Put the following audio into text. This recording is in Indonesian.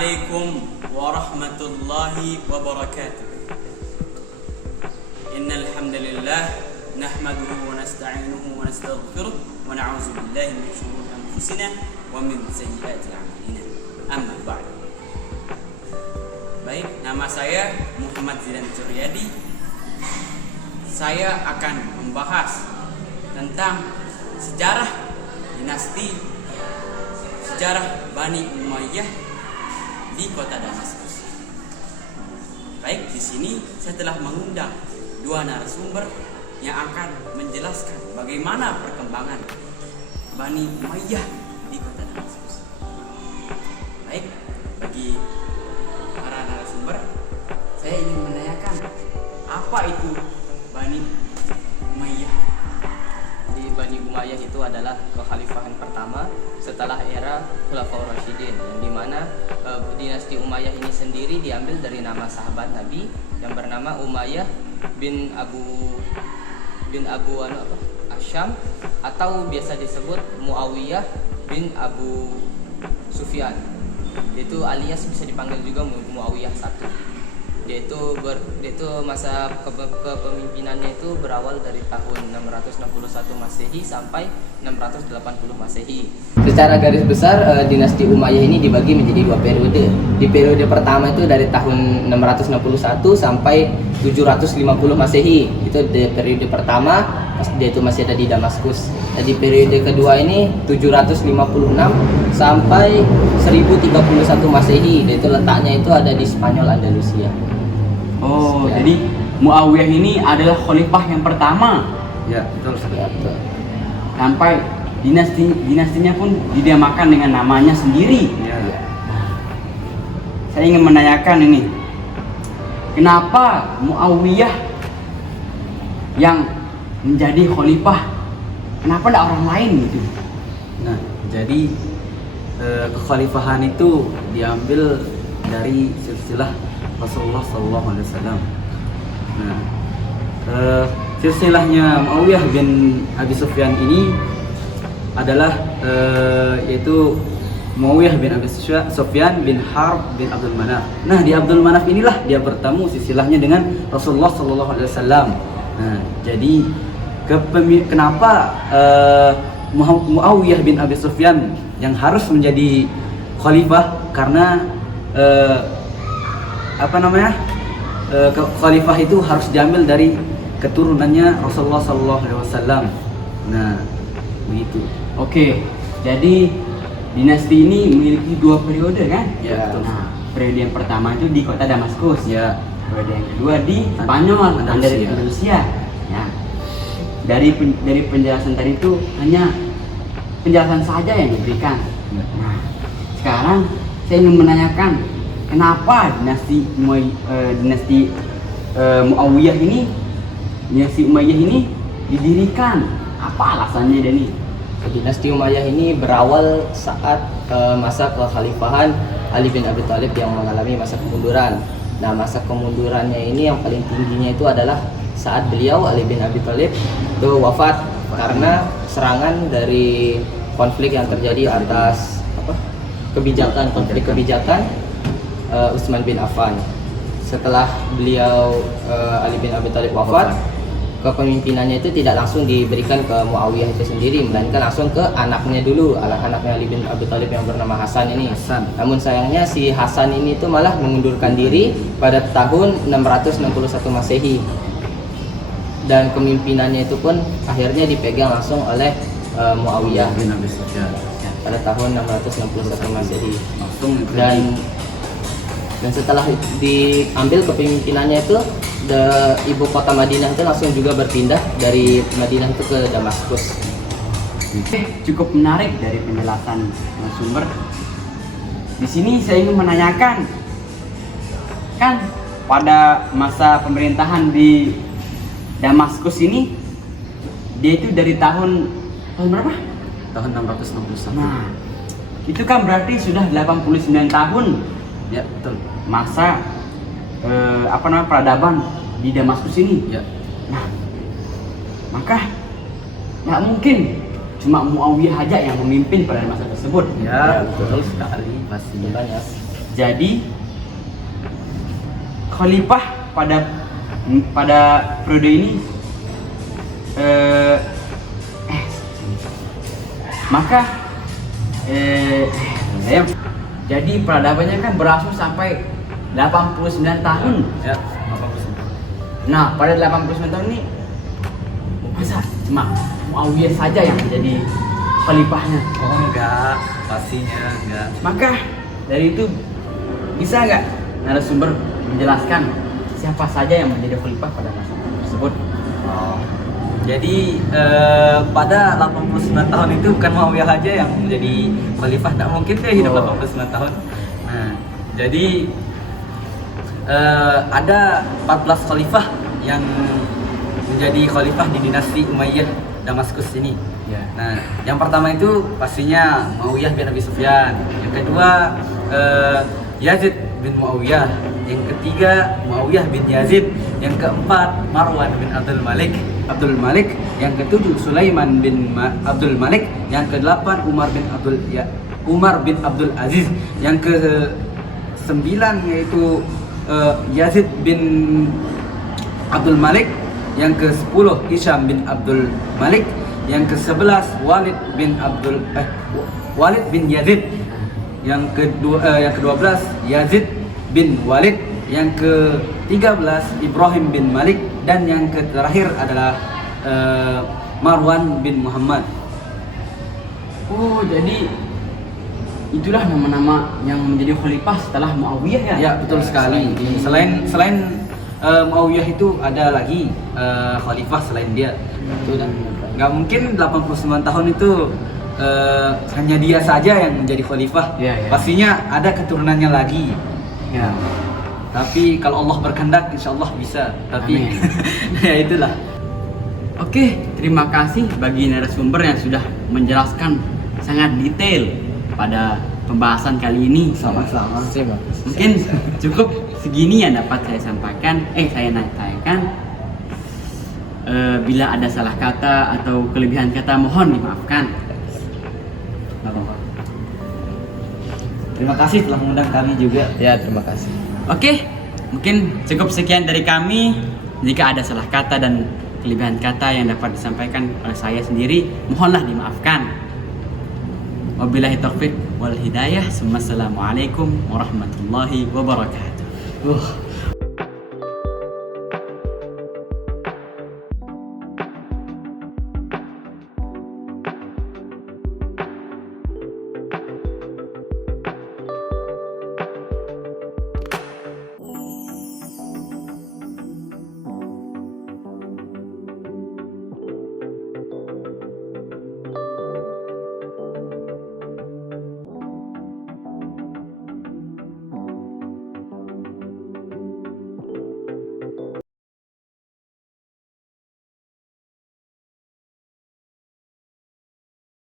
عليكم ورحمة الله وبركاته. إن الحمد لله نحمده ونستعينه ونستغفره ونعوذ بالله من شرور أنفسنا ومن سيئات أعمالنا. Amma ba'd. Baik, nama saya Muhammad Zidan Suryadi. Saya akan membahas tentang sejarah dinasti, sejarah Bani Umayyah di kota Damaskus. Baik, di sini saya telah mengundang dua narasumber yang akan menjelaskan bagaimana perkembangan Bani Umayyah di kota Damaskus. Baik, bagi para narasumber, saya ingin menanyakan apa itu Bani Umayyah. Di Bani Umayyah itu adalah kekhalifahan pertama setelah era Khulafaur Rasyidin, yang dimana dinasti Umayyah ini sendiri diambil dari nama sahabat Nabi yang bernama Umayyah bin Abu Asyam, atau biasa disebut Muawiyah bin Abu Sufyan. Itu alias bisa dipanggil juga Muawiyah I. Dia itu masa kepemimpinannya itu berawal dari tahun 661 Masehi sampai 680 Masehi. Secara garis besar dinasti Umayyah ini dibagi menjadi dua periode. Di periode pertama itu dari tahun 661 sampai 750 Masehi. Itu di periode pertama pas dia itu masih ada di Damaskus. Dan di periode kedua ini 756 sampai 1031 Masehi. Dan itu letaknya itu ada di Spanyol Andalusia. Oh, ya. Jadi Muawiyah ini adalah khalifah yang pertama. Ya, betul sekali. Ya, sampai dinastinya pun dinamakan dengan namanya sendiri. Ya. Saya ingin menanyakan ini, kenapa Muawiyah yang menjadi khalifah, kenapa tidak orang lain gitu? Nah, jadi kekhalifahan itu diambil dari silsilah Rasulullah SAW. Nah, silsilahnya Muawiyah bin Abi Sufyan ini adalah yaitu Muawiyah bin Abi Sufyan bin Harb bin Abdul Manaf. Nah, di Abdul Manaf inilah dia bertemu silsilahnya dengan Rasulullah SAW. Nah, jadi kenapa Muawiyah bin Abi Sufyan yang harus menjadi khalifah? Karena khalifah itu harus diambil dari keturunannya Rasulullah SAW. Nah, begitu. Oke, jadi dinasti ini memiliki dua periode kan? Ya, betul. Nah, periode yang pertama itu di kota Damaskus. Ya. Periode yang kedua di Spanyol, Andalusia. Ya. Dari penjelasan tadi itu hanya penjelasan saja yang diberikan. Nah, sekarang saya ingin menanyakan, kenapa dinasti Muawiyah ini, dinasti Umayyah ini didirikan? Apa alasannya, Dani? Dinasti Umayyah ini berawal saat masa kekhalifahan Ali bin Abi Thalib yang mengalami masa kemunduran. Nah, masa kemundurannya ini yang paling tingginya itu adalah saat beliau Ali bin Abi Thalib itu wafat karena serangan dari konflik yang terjadi atas konflik kebijakan Utsman bin Affan. Setelah beliau Ali bin Abi Thalib wafat, kepemimpinannya itu tidak langsung diberikan ke Muawiyah itu sendiri, melainkan langsung ke anaknya dulu, anaknya Ali bin Abi Thalib yang bernama Hasan ini. Namun sayangnya si Hasan ini itu malah mengundurkan diri pada tahun 661 Masehi. Dan kepemimpinannya itu pun akhirnya dipegang langsung oleh Muawiyah bin Abi Sufyan pada tahun 661 Masehi. Dan setelah diambil kepemimpinannya itu, ibu kota Madinah itu langsung juga berpindah dari Madinah itu ke Damaskus. Cukup menarik dari penjelasan narasumber. Di sini saya ingin menanyakan, kan pada masa pemerintahan di Damaskus ini, dia itu dari tahun berapa? tahun 661. Nah, itu kan berarti sudah 89 tahun. Ya, betul. Masa peradaban di Damaskus ini. Ya. Nah, maka nggak mungkin cuma Muawiyah aja yang memimpin pada masa tersebut. Ya, betul sekali pastinya. Banyak. Jadi khalifah pada periode ini maka jadi peradabannya kan berlangsung sampai 89 tahun. Ya, 89. Nah, pada 89 tahun ini masa cuma Muawiyah saja yang menjadi khalifahnya? Oh enggak, pastinya enggak. Maka dari itu bisa nggak narasumber menjelaskan siapa saja yang menjadi khalifah pada masa tersebut? Oh. Jadi pada 89 tahun itu bukan Muawiyah aja yang menjadi khalifah, tak mungkin dia hidup 89 tahun. Nah, jadi ada 14 khalifah yang menjadi khalifah di dinasti Umayyah Damaskus ini. Ya. Nah, yang pertama itu pastinya Muawiyah bin Abi Sufyan. Yang kedua Yazid bin Muawiyah. Yang ketiga Muawiyah bin Yazid. Yang keempat Marwan bin Abdul Malik. Yang ketujuh Sulaiman bin Abdul Malik. Yang kedelapan Umar bin Abdul Aziz. Yang ke-9 yaitu Yazid bin Abdul Malik. Yang ke-10 Hisham bin Abdul Malik. Yang ke-11 Walid bin Yazid. Yang ke-12 Yazid bin Walid. Yang ke-13 Ibrahim bin Malik. Dan yang terakhir adalah Marwan bin Muhammad. Oh, jadi itulah nama-nama yang menjadi khalifah setelah Muawiyah ya? Ya, betul sekali. Selain Muawiyah itu ada lagi khalifah selain dia. Itu dan Nggak mungkin 89 tahun itu hanya dia saja yang menjadi khalifah. Ya, ya. Pastinya ada keturunannya lagi. Ya. Tapi kalau Allah berkehendak, insya Allah bisa. Tapi Amin. ya itulah. Oke, terima kasih bagi narasumber yang sudah menjelaskan sangat detail pada pembahasan kali ini. sama-sama sih, Bang. Mungkin cukup segini yang dapat saya sampaikan. Saya tanyakan. Bila ada salah kata atau kelebihan kata mohon dimaafkan. Nggak apa-apa. Terima kasih telah mengundang kami juga. Ya, terima kasih. Oke, mungkin cukup sekian dari kami. Jika ada salah kata dan kelebihan kata yang dapat disampaikan oleh saya sendiri, mohonlah dimaafkan. Wabillahi taufiq wal hidayah. Assalamualaikum warahmatullahi wabarakatuh.